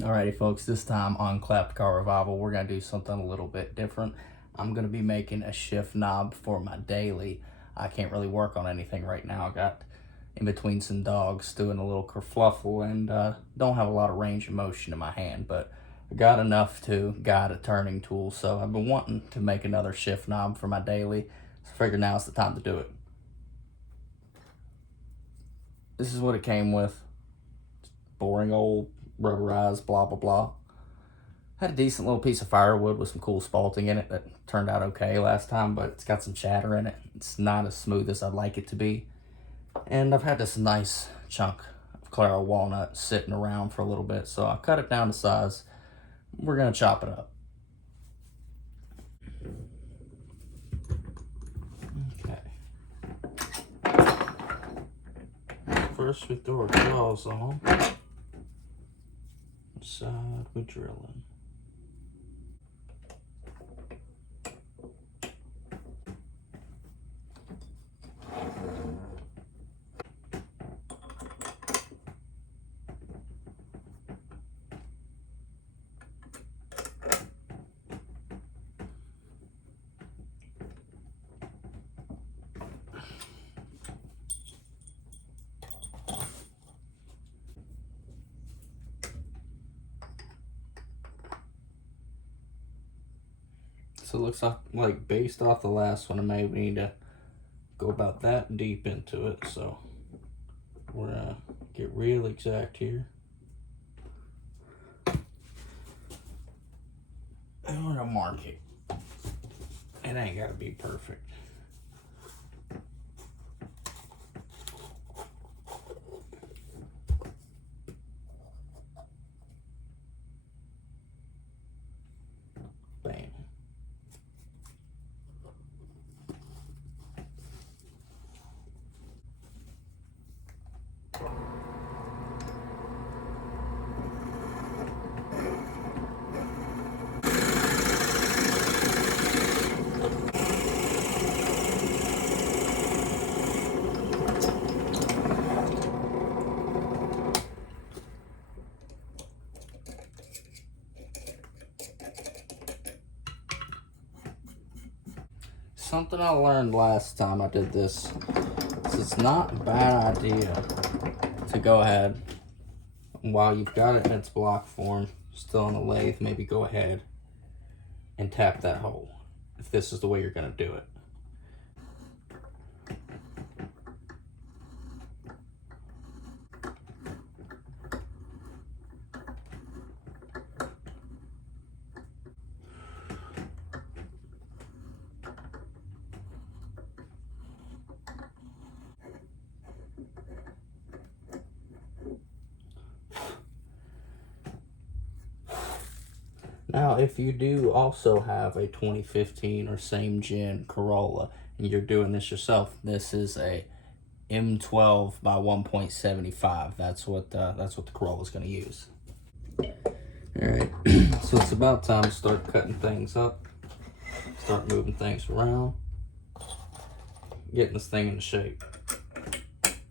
Alrighty folks, this time on Clapped Car Revival, we're going to do something a little bit different. I'm going to be making a shift knob for my daily. I can't really work on anything right now. I got in between some dogs doing a little kerfluffle and don't have a lot of range of motion in my hand, but I got enough to guide a turning tool, so I've been wanting to make another shift knob for my daily, so I figured now's the time to do it. This is what it came with. Boring old rubberized blah blah blah. Had a decent little piece of firewood with some cool spalting in it that turned out okay last time, but it's got some chatter in it. It's not as smooth as I'd like it to be. And I've had this nice chunk of Claro walnut sitting around for a little bit, so I cut it down to size. We're gonna chop it up. Okay. First we throw our claws on. Side we drilling. So it looks like based off the last one, I may need to go about that deep into it. So we're gonna get real exact here. And we're gonna mark it. It ain't gotta be perfect. Bam. Something I learned last time I did this is it's not a bad idea to go ahead, while you've got it in its block form, still on the lathe, maybe go ahead and tap that hole if this is the way you're going to do it. Now, if you do also have a 2015 or same gen Corolla and you're doing this yourself, this is a M12 by 1.75. That's what the Corolla is going to use. All right, so it's about time to start cutting things up, start moving things around, getting this thing into shape.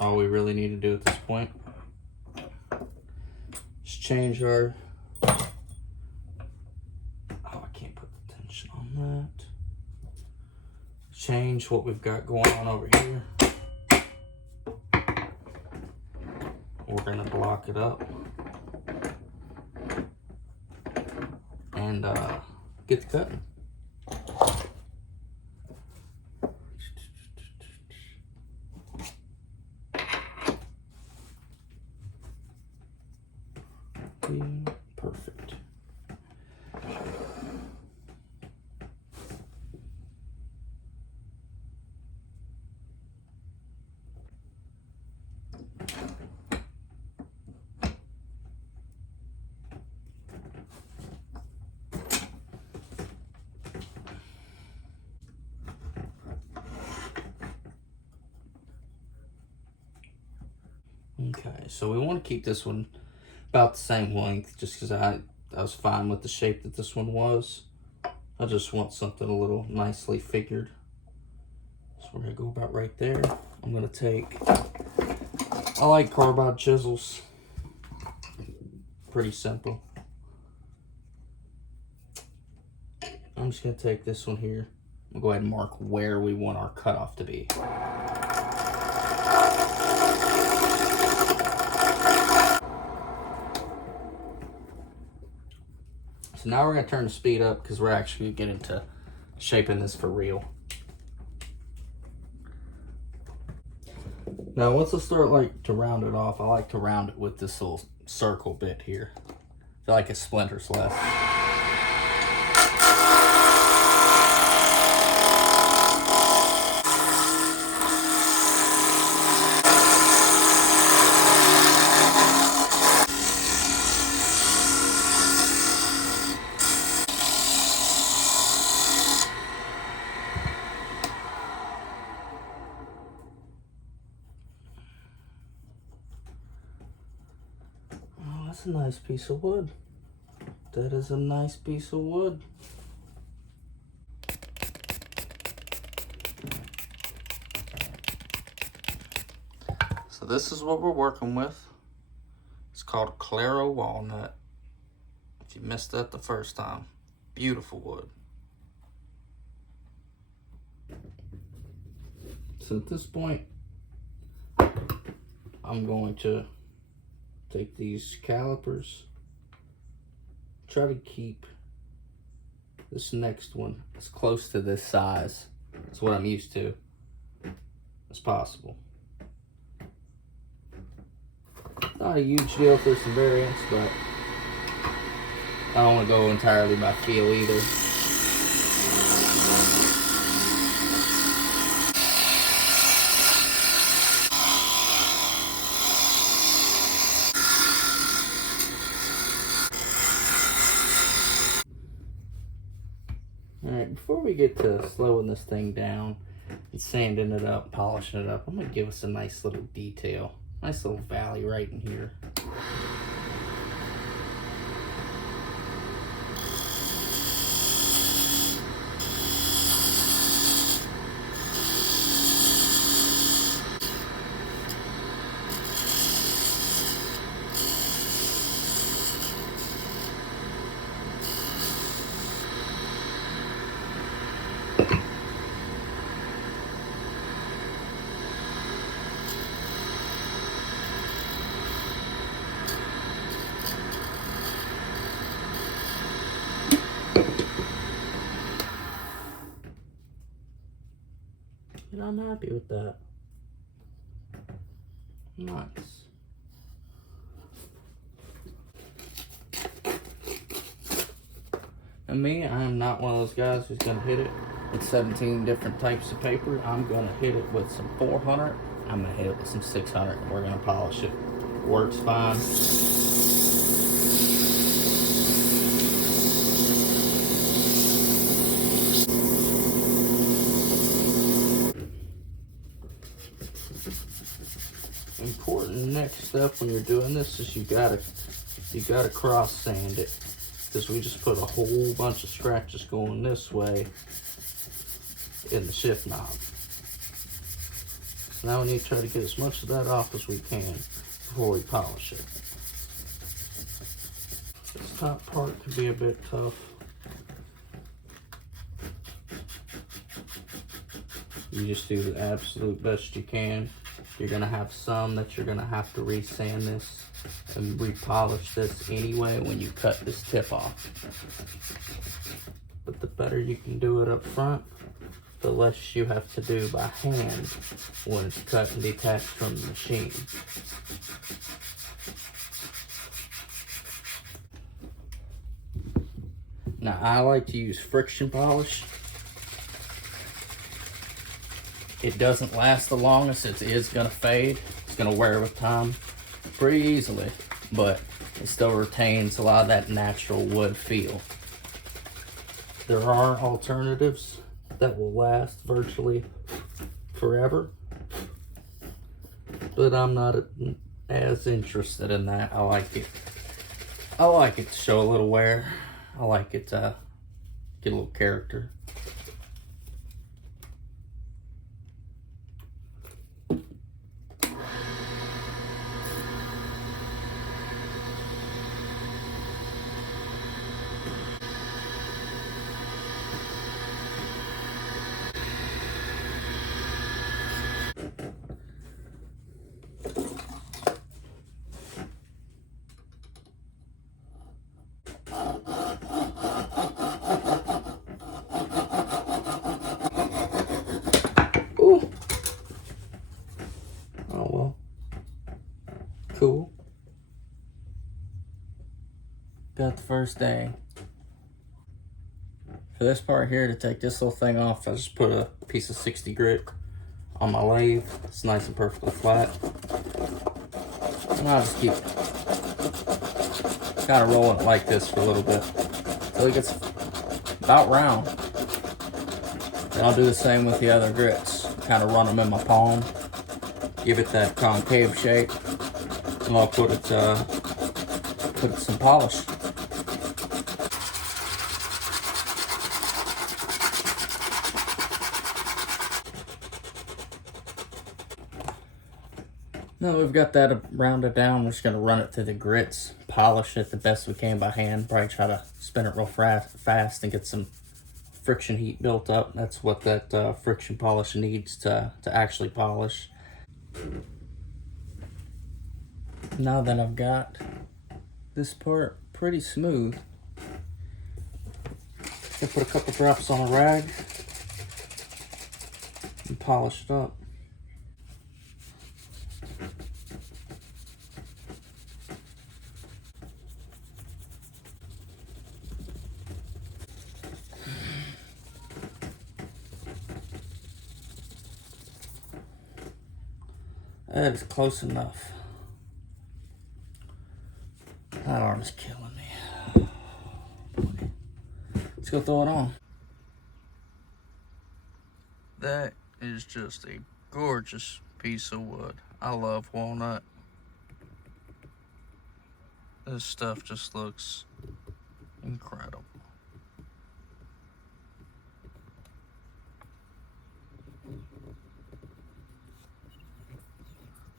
All we really need to do at this point is change our, that. Change what we've got going on over here. We're gonna block it up and get the cutting. Perfect. Okay, so we want to keep this one about the same length just because I was fine with the shape that this one was. I just want something a little nicely figured. So we're going to go about right there. I'm going to take, I like carbide chisels. Pretty simple. just going to take this one here. We'll go ahead and mark where we want our cutoff to be. So now we're going to turn the speed up because we're actually getting to shaping this for real. Now once I start to round it off, I like to round it with this little circle bit here. I feel like it splinters less. That's a nice piece of wood. That is a nice piece of wood. So this is what we're working with. It's called Claro Walnut. If you missed that the first time, beautiful wood. So at this point, I'm going to take these calipers, try to keep this next one as close to this size, that's what I'm used to, as possible. Not a huge deal for some variance, but I don't want to go entirely by feel either. Alright, before we get to slowing this thing down and sanding it up, polishing it up, I'm going to give us a nice little detail. Nice little valley right in here. And I'm happy with that. Nice. And me, I am not one of those guys who's gonna hit it with 17 different types of paper. I'm gonna hit it with some 400. I'm gonna hit it with some 600. And we're gonna polish it. Works fine. Important next step when you're doing this is you gotta cross sand it, because we just put a whole bunch of scratches going this way in the shift knob. So now we need to try to get as much of that off as we can before we polish it. This top part could be a bit tough. You just do the absolute best you can. You're gonna have some that you're gonna have to re-sand this and re-polish this anyway when you cut this tip off. But the better you can do it up front, the less you have to do by hand when it's cut and detached from the machine. Now I like to use friction polish. It doesn't last the longest. It is gonna fade. It's gonna wear with time pretty easily, but it still retains a lot of that natural wood feel. There are alternatives that will last virtually forever, but I'm not as interested in that. I like it to show a little wear. I like it to get a little character. got the first day. For this part here, to take this little thing off, I just put a piece of 60 grit on my lathe. It's nice and perfectly flat. And I'll just keep kind of rolling it like this for a little bit until it gets about round. Then I'll do the same with the other grits. Kind of run them in my palm, give it that concave shape, and I'll put it some polish. Now we've got that rounded down, we're just going to run it through the grits, polish it the best we can by hand, probably try to spin it real fast and get some friction heat built up. That's what that friction polish needs to actually polish. Now that I've got this part pretty smooth, I put a couple drops on a rag and polish it up. That is close enough. That arm is killing me. Let's go throw it on. That is just a gorgeous piece of wood. I love walnut. This stuff just looks incredible.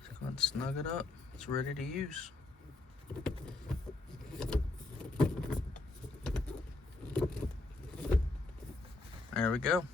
Just go ahead and snug it up. It's ready to use. There we go.